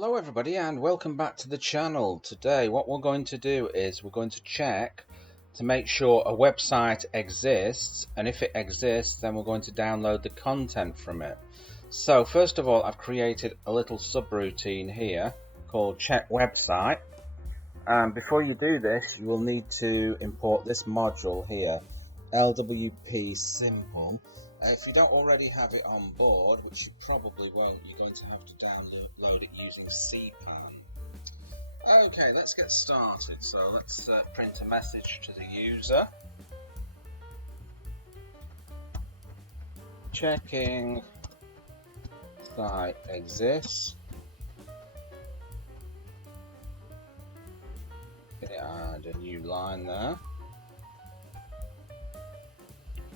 Hello everybody and welcome back to the channel. Today what we're going to do is we're going to check to make sure a website exists, and if it exists then we're going to download the content from it. So first of all, I've created a little subroutine here called check website, and before you do this you will need to import this module here, LWP simple. If you don't already have it on board, which you probably won't, you're going to have to download it using CPAN. Okay, let's get started. So let's print a message to the user. Checking site exists. Add a new line there.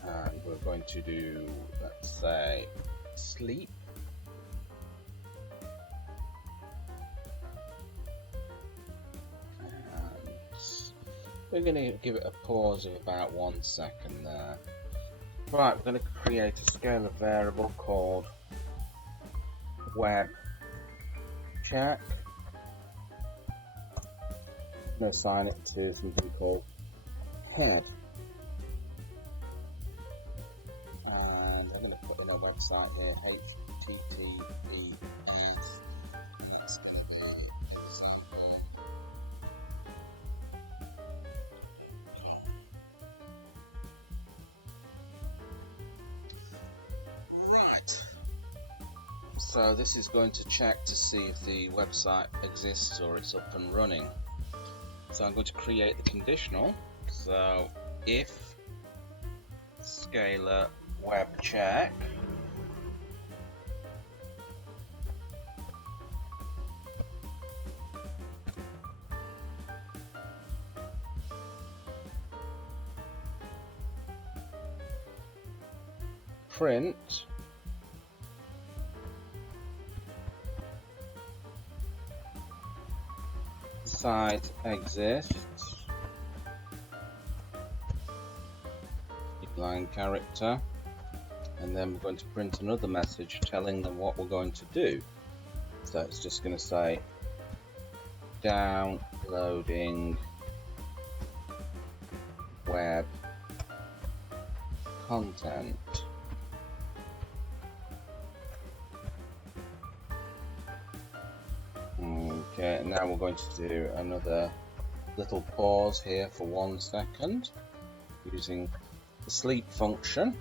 And we're going to do, let's say, sleep. And we're going to give it a pause of about 1 second there. Right, we're going to create a scalar variable called web check. I'm going to assign it to something called head. And I'm going to put in a website here, HTTPS, and that's going to be example. Right, so this is going to check to see if the website exists or it's up and running. So I'm going to create the conditional, so if scalar web check print site exists, line character, and then we're going to print another message telling them what we're going to do. So it's just going to say downloading web content. Okay, now we're going to do another little pause here for 1 second using the sleep function.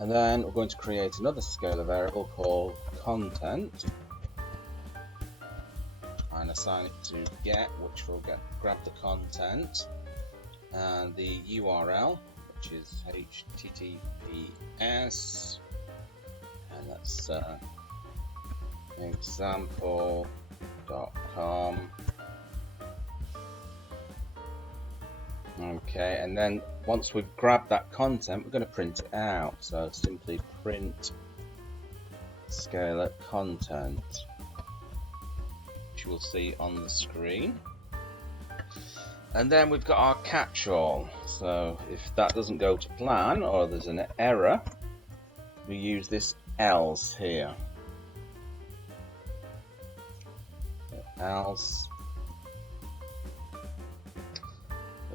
And then we're going to create another scalar variable called content and assign it to get, which will grab the content, and the URL, which is HTTPS, and that's example.com. Okay, and then once we've grabbed that content, we're going to print it out. So simply print scalar content, which you will see on the screen. And then we've got our catch-all. So if that doesn't go to plan or there's an error, we use this else here. Else.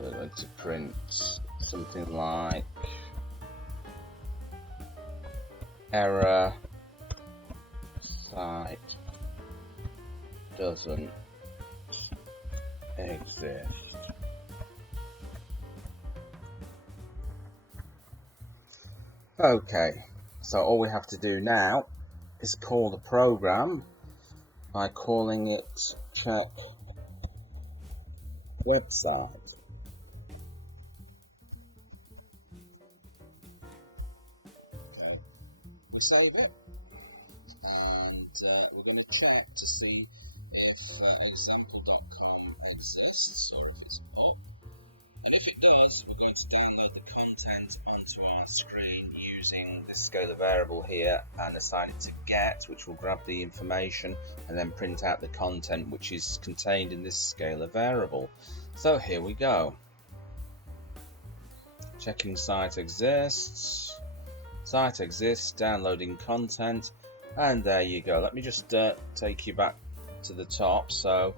We're going to print something like error site doesn't exist. Okay, so all we have to do now is call the program by calling it check website. We save it, and we're going to check to see if example.com exists or if it's up. And if it does, we're going to download the content onto our screen using this scalar variable here and assign it to get, which will grab the information and then print out the content which is contained in this scalar variable. So here we go. Checking site exists, downloading content, And there you go. Let me just take you back to the top. So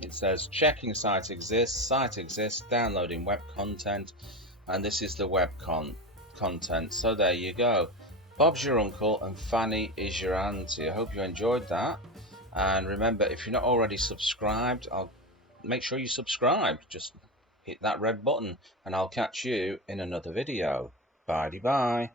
it says checking site exists, downloading web content, and this is the web content. So there you go. Bob's your uncle and Fanny is your auntie. I hope you enjoyed that. And remember, if you're not already subscribed, I'll make sure you subscribe. Just hit that red button, and I'll catch you in another video. Bye bye.